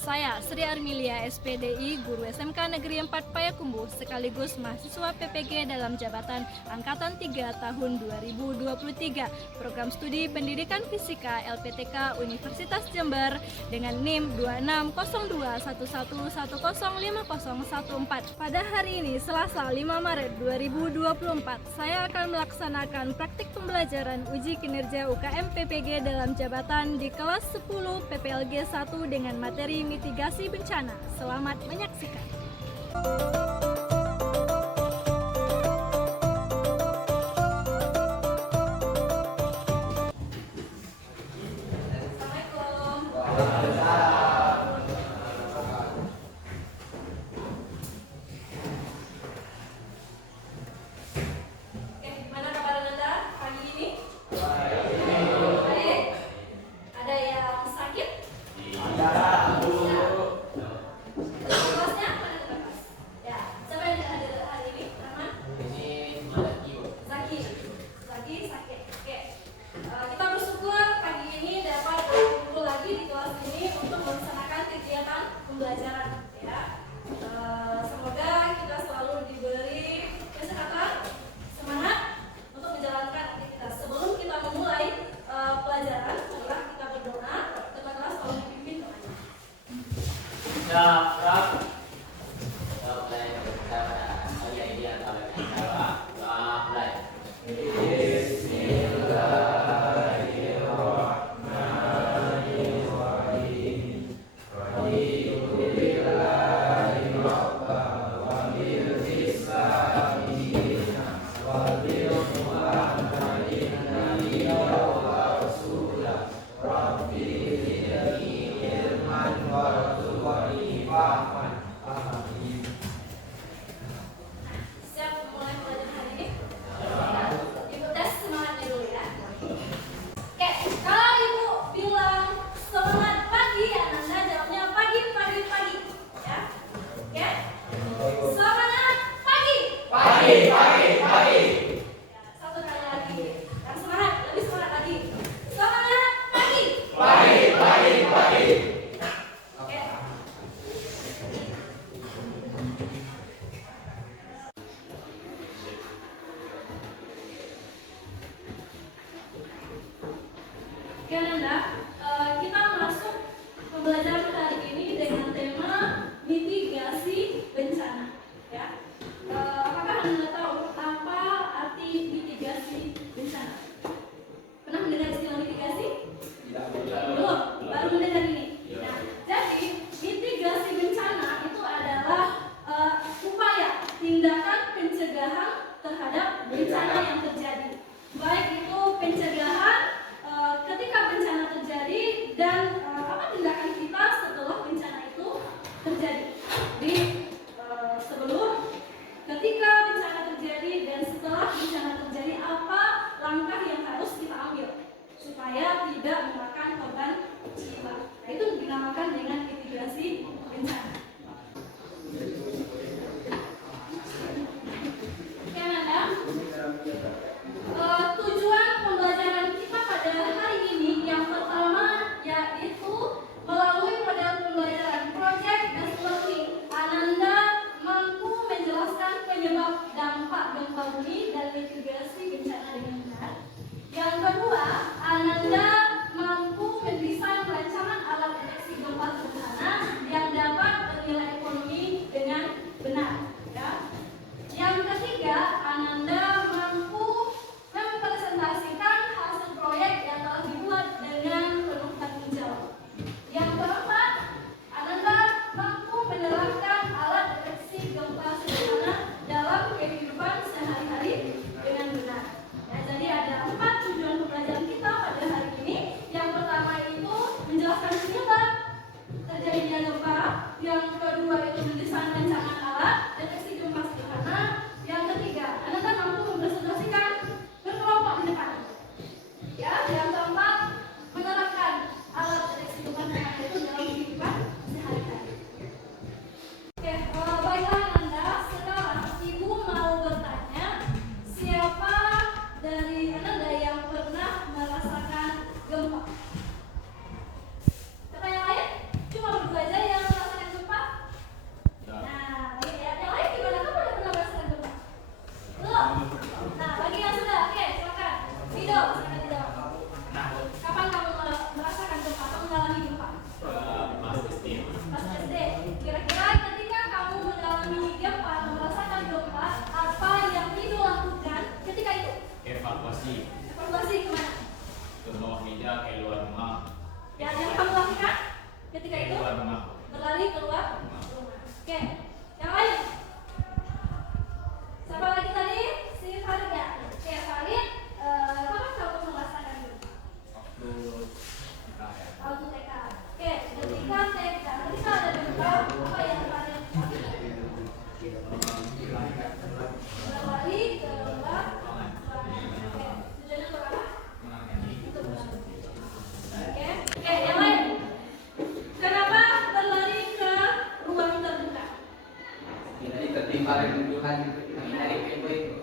saya Sri Armilia SPDI, Guru SMK Negeri 4 Payakumbuh, sekaligus mahasiswa PPG dalam jabatan Angkatan 3 tahun 2023, Program Studi Pendidikan Fisika LPTK Universitas Jember dengan NIM 260211105014. Pada hari ini, Selasa 5 Maret 2024, saya akan melaksanakan praktik pembelajaran uji kinerja UKM PPG dalam jabatan di kelas 10 PPLG 1 dengan materi mitigasi bencana. Selamat menyaksikan. Kita bersyukur pagi ini dapat berkumpul lagi di kelas ini untuk melaksanakan kegiatan pembelajaran. Ya, semoga kita selalu diberi kesehatan, semangat untuk menjalankan aktivitas. Sebelum kita memulai pelajaran, marilah kita berdoa. Ketua kelas tolong dipimpin doanya.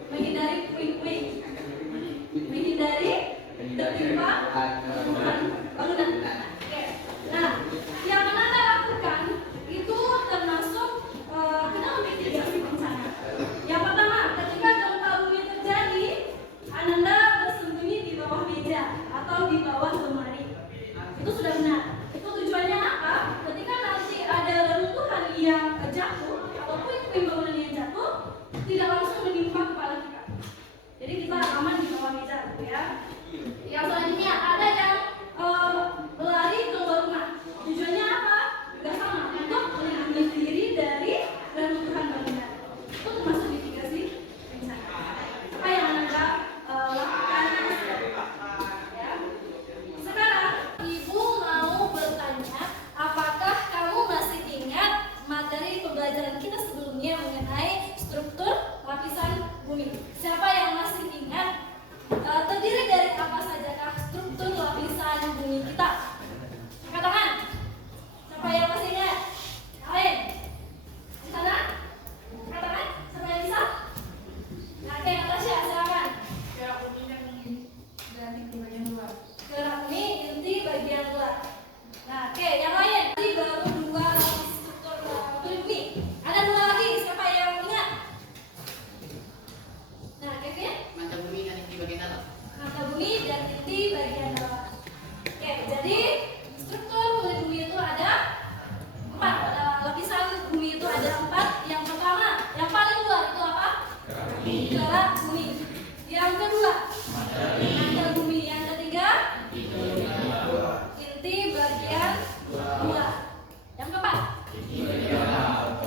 menghindari puing-puing, menghindari tertimpa bangunan. Oke. Nah, yang Ananda lakukan itu termasuk kita memitigasi bencana. Yang pertama, ketika gempa bumi terjadi, Ananda bersembunyi di bawah meja atau di bawah lemari. Itu sudah benar. Itu tujuannya apa? Ketika nanti ada reruntuhan yang jatuh atau puing-puing bangunan yang jatuh, tidak langsung menimpa kepala kita. Jadi kita aman di bawah meja, gitu ya. Yang selanjutnya ada yang berlari keluar rumah. Tujuannya apa? Gak sama, untuk melindungi diri dari reruntuhan bangunan. Itu termasuk mitigasi bencana. Apa yang Anda lakukan? Ya. Sekarang Ibu mau bertanya, apakah kamu masih ingat materi pembelajaran kita sebelumnya mengenai struktur lapisan bumi? Siapa yang masih ingat? Terdiri dari apa sajakah struktur lapisan bumi kita? Angkat tangan. Siapa yang masih ingat? Lain? Di sana? Angkat tangan. Siapa yang bisa? Nah, oke, Natasha, silakan. Gerak bumi dan inti bagian luar. Gerak bumi, inti bagian luar. Nah, oke, yang lain. Tadi baru 2 lapis struktur bumi. Ada 2 lagi. Siapa yang ingat? Nah, Kevin? Mata bumi dan inti bagian dalam. Mata bumi dan inti bagian dalam. Oke, jadi struktur kulit bumi itu ada 4. Lapisan bumi itu ada 4. Yang pertama, yang paling luar itu apa? Gerak bumi. Yang kedua, mata bumi. Yang ketiga, inti bagian luar. Yang keempat, inti bagian dalam.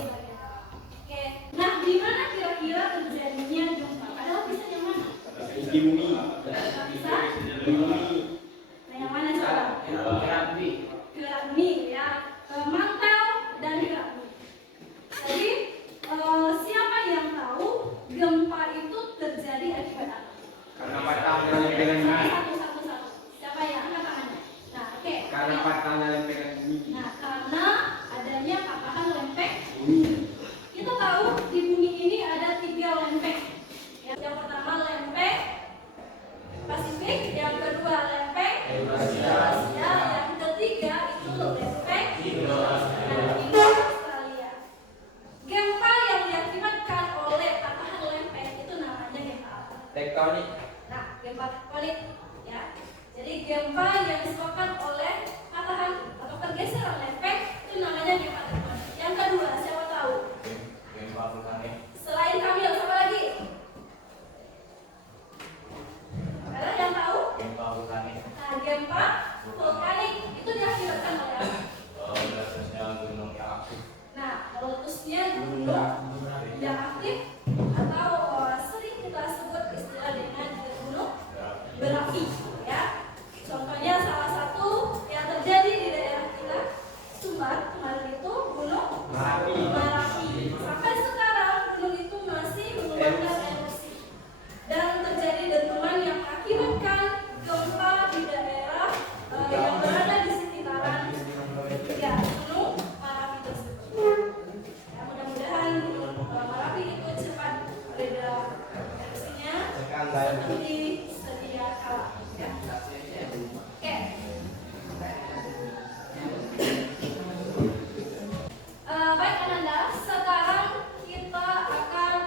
Oke, nah di mana kira-kira terjadinya gempa? Ada lapisan yang mana? Di bumi. Lapisan? Bumi. Nah, yang mana coba? Gerak bumi. Gerak bumi ya, mantel dan gerak bumi. Jadi siapa yang tahu gempa itu terjadi akibat apa? Karena patahnya lempengan bumi. Satu. Siapa yang angkat tangannya? Nah, oke. Karena patahnya lempengan bumi. Nah, karena adanya patahan lempeng Bumi. kita tahu di bumi ini ada 3 lempeng. Yang pertama lempeng Pasifik, yang kedua lempeng Eurasia, yang ketiga itu lempeng Indo-Australia. Gempa yang diakibatkan oleh patahan lempeng itu namanya gempa apa? Tektonik. Nah, gempa tektonik ya. Jadi gempa yang disebabkan oleh patahan atau pergeseran lempeng itu namanya gempa tektonik. Yang kedua, siapa tahu? Gempa vulkanik. Selain Kamil, siapa lagi? Ada yang tahu? Gempa vulkanik. Nah, gempa vulkanik itu diakibatkan oleh apa? Letusnya gunung yang aktif. Nah, meletusnya gunung yang aktif atau sering kita sebut istilah dengan gunung berapi ya. Contohnya salah satu yang terjadi di daerah kita Sumbar kemarin itu gunung Merapi. Sampai sekarang gunung itu masih mengeluarkan erupsi dan terjadi dentuman yang mengakibatkan gempa di daerah yang berada di sekitaran ya, gunung Merapi tersebut. Ya, mudah-mudahan gunung Merapi itu cepat reda erupsinya seperti sedia kala. Ya. Oke. Baik Ananda, sekarang kita akan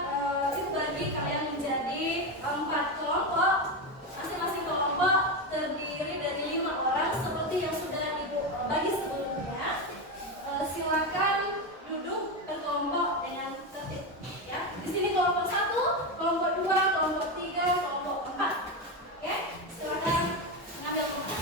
bagi kalian menjadi 4 kelompok. Masing-masing kelompok terdiri dari 5 orang seperti yang sudah Ibu bagi sebelumnya. Silakan duduk berkelompok dengan tertib. Ya, di sini kelompok 1, kelompok 2, kelompok 3, kelompok 4. Oke, silakan mengambil kelompok.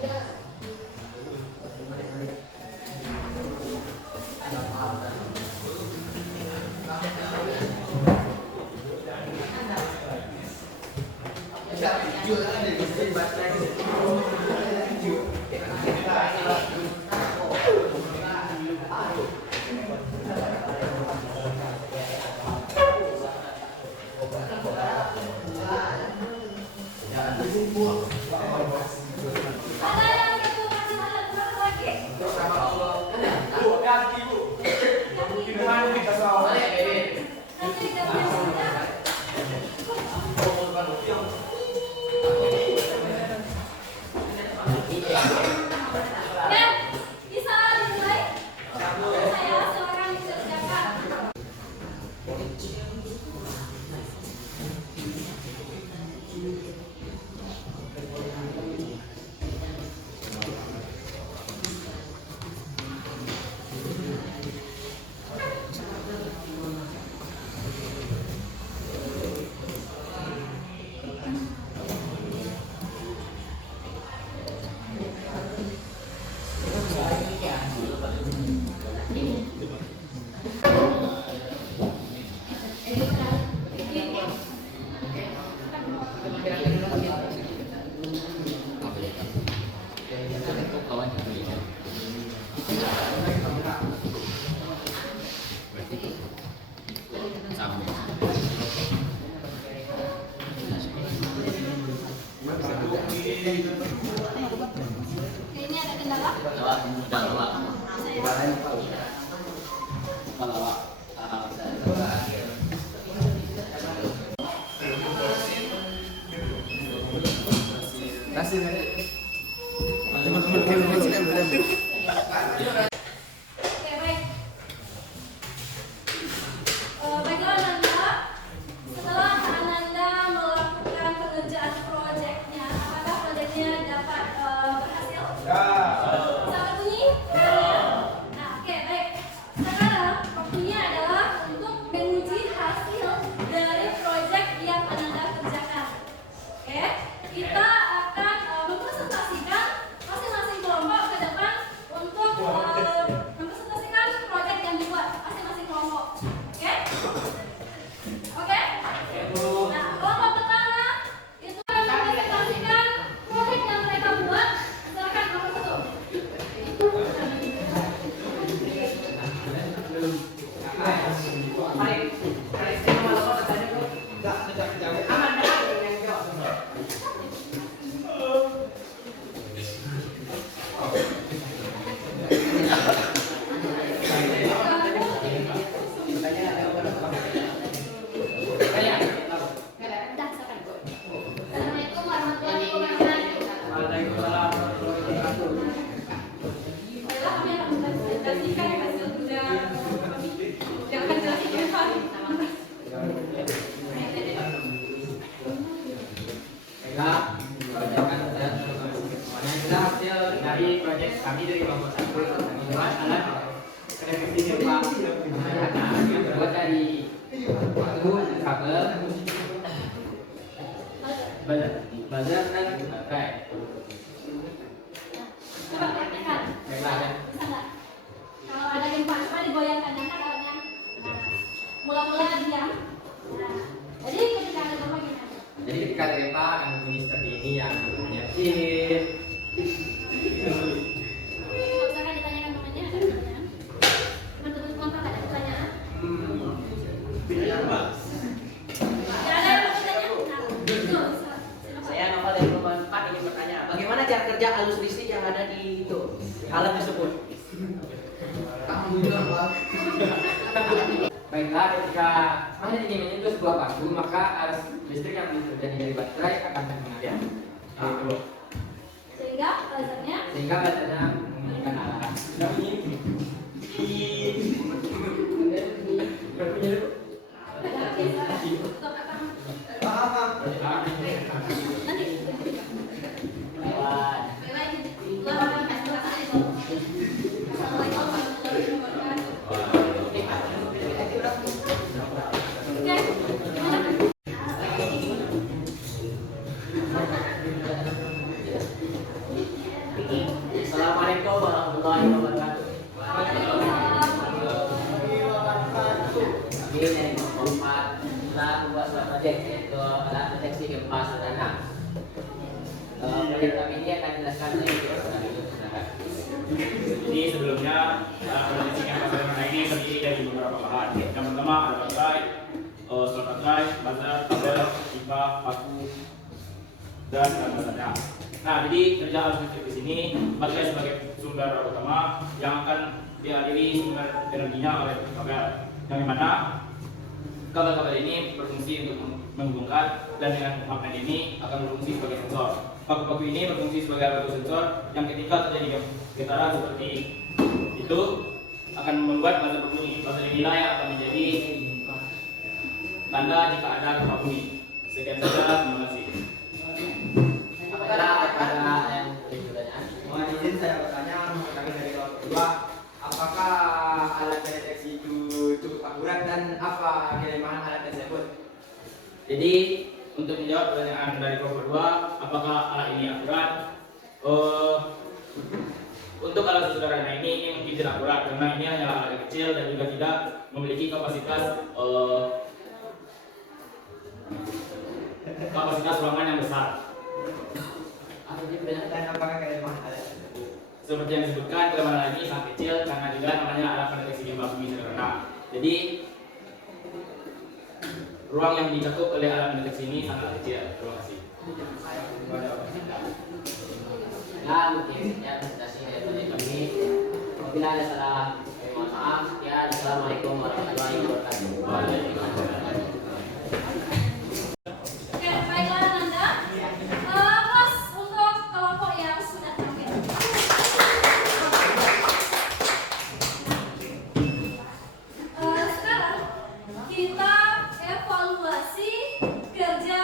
Ada yang satu masih ada dua lagi. Nanti digambar saja. Ya, bisa dimulai. Saya silakan dikerjakan. Ini ada kendala? Oke, baik. Baiklah Ananda, setelah Ananda melakukan pengerjaan proyeknya, apakah proyeknya dapat berhasil? Selamat bunyi? Nah, oke, baik. Sekarang waktunya adalah untuk menguji hasil dari proyek yang Ananda kerjakan. Oke, kita akan mempresentasikan masing-masing kelompok ke depan untuk mempresentasikan proyek yang dibuat masing-masing kelompok. Oke? Oke? Nah, kelompok pertama itu akan mempresentasikan proyek yang mereka buat. Silakan nomor 1. Assalamualaikum warahmatullahi wabarakatuh. Baiklah, kami akan mempresentasikan hasil kerja kami yang akan dilakukan. Hasil dari proyek kami dari kelompok 1 membuat alat televisi gempa yang terbuat dari batu, kabel, buzzer dan baterai. Coba praktekkan. Baiklah, ya. Bisa nggak? Kalau ada gempa, coba digoyangkan ya kan alatnya. Nah, mula-mula diam. Nah, jadi ketika ada gempa gimana? Jadi ketika ada gempa akan bunyi seperti ini yang namanya pin. Misalkan ditanyakan namanya, ada pertanyaan. Teman-teman kontak ada pertanyaan. Ya, ada yang mau bertanya? Nah, itu. Saya Novel dari Perubahan 4 ingin bertanya, bagaimana cara kerja arus listrik yang ada di itu alat tersebut? Baiklah, ketika Anda ingin menyentuh sebuah paku, maka arus listrik yang terjadi dari baterai akan mengalir. Gitu. Sehingga buzzernya Sehingga baterainya membunyikan alarm. stop apa? Nanti. Assalamualaikum warahmatullahi wabarakatuh. Ini dari kelompok 4 kita membuat sebuah proyek yaitu alat deteksi gempa sederhana. Proyek kami ini akan dijelaskan oleh Jadi sebelumnya proyeksi gempa sederhana ini terdiri dari beberapa bahan. Yang pertama ada baterai, slot baterai, buzzer, tabel, pipa, paku, dan lain-lainnya. Nah, jadi kerja alat listrik di sini baterai sebagai sumber utama yang akan dihadiri sumber energinya oleh kabel. Yang dimana kabel-kabel ini berfungsi untuk menghubungkan dan dengan magnet ini akan berfungsi sebagai sensor. Paku-paku ini berfungsi sebagai alat sensor yang ketika terjadi getaran seperti itu akan membuat buzzer berbunyi. Buzzer inilah yang akan menjadi tanda jika ada gempa bumi. Sekian saja, terima kasih. Apakah ada yang bertanya? Mohon izin saya bertanya, kami dari kelompok 2, apakah alat deteksi itu cukup akurat dan apa kelemahan alat tersebut? Jadi untuk menjawab pertanyaan dari kelompok 2, apakah alat ini akurat? Untuk alat sederhana ini mungkin tidak akurat karena ini hanyalah alat kecil dan juga tidak memiliki kapasitas ruangan yang besar. Dan apakah kelemahan alat tersebut? Seperti yang disebutkan, kelemahan ini sangat kecil karena juga namanya alat pendeteksi gempa bumi sederhana. Jadi ruang yang dicakup oleh alat pendeteksi ini sangat kecil. Terima kasih. Ya, mungkin ya presentasi dari proyek kami. Apabila ada salah, mohon maaf. Ya, assalamualaikum warahmatullahi wabarakatuh. Oke, baiklah Nanda. Plus untuk kelompok yang sudah tampil. Sekarang kita evaluasi kerja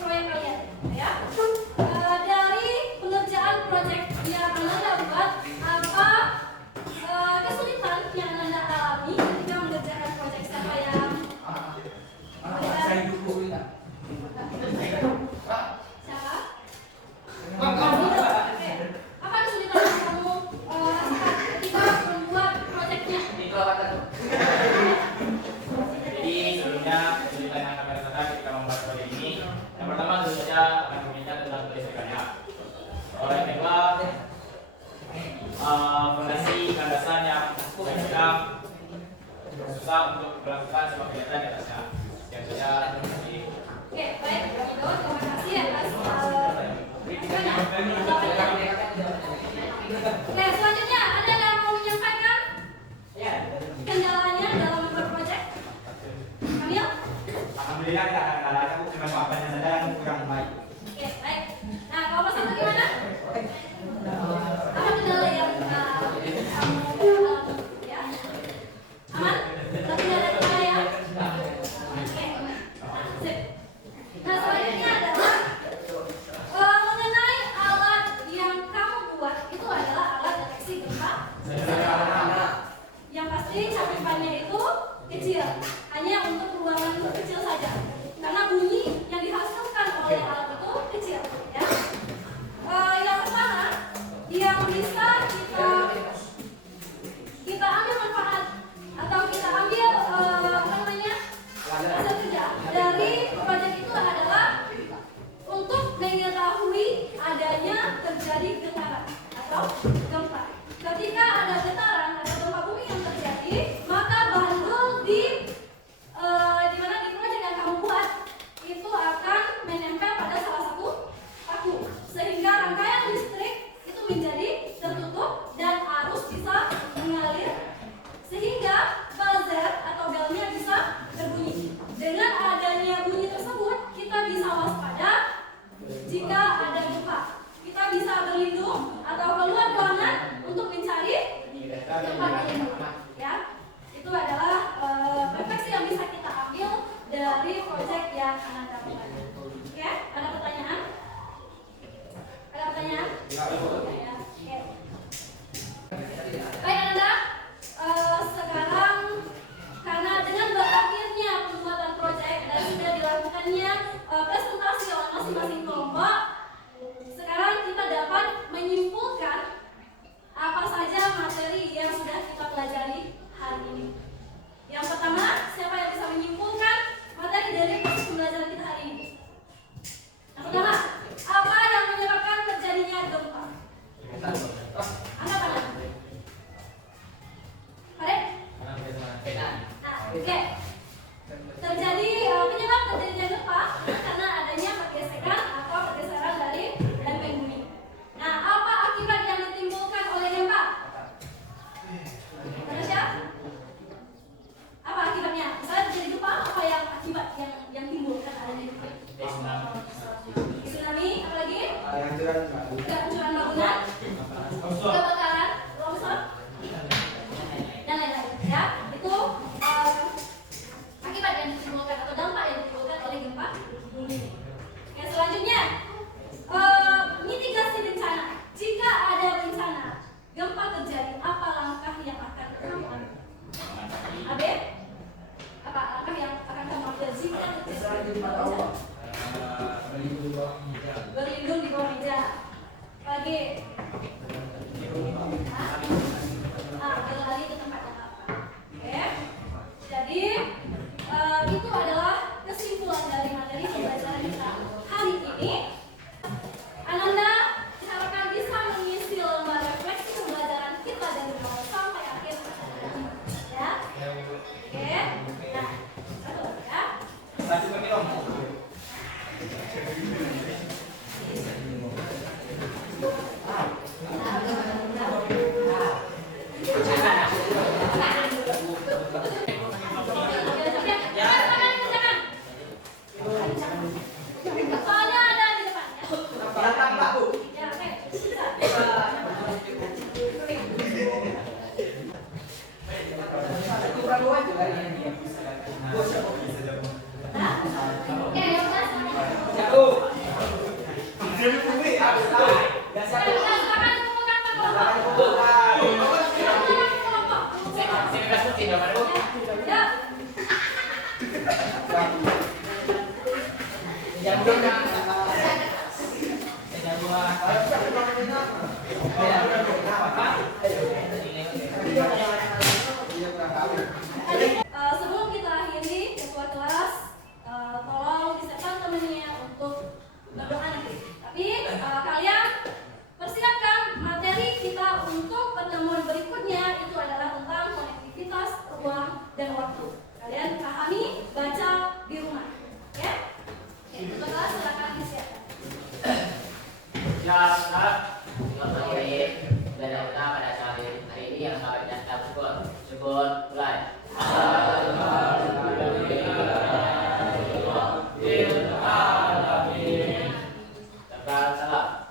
proyek kalian, ya. Dari pengerjaan proyek yang Anda buat, apa kesulitan yang Anda alami ketika mengerjakan proyek? Siapa yang Siapa? Oke. Apa kesulitan yang kamu rasakan ketika membuat proyeknya? Jadi sebelumnya kesulitan yang kami rasakan ketika membuat proyek ini, yang pertama tentu saja akan berbincang tentang kelistrikannya. Oleh kedua, fondasi landasan yang saya kira susah untuk melakukan sebuah kegiatan di atasnya. Yang saja terima kasih. Oke, baik. Ido, terima kasih atas masukannya. Oke, selanjutnya ada yang mau menyampaikan kendalanya dalam membuat proyek? Kamil? Alhamdulillah tidak ada kendala, tapi cuma papannya saja yang kurang baik. Oke, baik. Nah, kalau Mas Satu gimana? Apa kendala yang kamu alami? Ya? Aman? Tapi tidak ada kendala ya? Oke, sip. Nah, selanjutnya adalah mengenai alat yang kamu buat itu adalah alat deteksi gempa. Yang pasti cakupannya itu kecil, hanya untuk ruangan kecil saja. Karena bunyi yang dihasilkan oleh alat itu kecil, ya. Yang pertama, yang bisa kita ambil manfaat atau kita ambil hasil kerja dari proyek itu adalah untuk mengetahui adanya terjadi getaran atau gempa. Ketika ada getaran atau gempa bumi yang terjadi, maka bandul di mana di proyek yang kamu buat itu akan menempel pada salah satu paku sehingga rangkaian listrik itu menjadi tertutup dan hari ini. Yang pertama, siapa yang bisa menyimpulkan materi dari proses pembelajaran kita hari ini? Yang pertama, apa yang menyebabkan terjadinya gempa? Angkat tangan. Pare? Oke. Terjadi penyebab terjadinya gempa karena adanya pergesekan atau pergeseran dari lempeng bumi. Nah, apa akibat yang ditimbulkan oleh gempa? Tasya? Apa akibatnya? Misalnya terjadi gempa, apa yang akibat yang timbul kan adanya gempa? Tsunami, apa lagi? Kehancuran bangunan, kebakaran, longsor, dan lain-lain. Ya, itu akibat yang ditimbulkan atau dampak yang ditimbulkan oleh gempa bumi. Yang selanjutnya, mitigasi bencana. Jika ada bencana gempa terjadi, apa langkah yang akan kamu ambil? Abe, apa langkah yang akan kamu ambil jika terjadi bencana? Berlindung di bawah meja. Lagi. Berlari ke tempat yang aman. Oke. Jadi itu adalah kesimpulan dari materi pembelajaran kita hari ini. Ananda diharapkan bisa mengisi lembar refleksi pembelajaran kita dari awal sampai akhir. Ya. Oke. Nah, satu ya. Satu lagi dong. Soalnya ada di depannya. Ya, oke. Oke, yang mana? Silakan kumpulkan kelompok. Ya. Sebelum kita akhiri, ketua kelas tolong disiapkan temennya untuk berdoa nanti. Tapi kalian persiapkan materi kita untuk pertemuan berikutnya, itu adalah tentang konektivitas ruang dan waktu. Kalian pahami, baca di rumah. Ya? Oke, ketua kelas silakan disiapkan. Ya, Ustaz. Dengan materi belajar kita pada saat hari ini yang sangat kita syukur mulai. Alhamdulillah. Salam.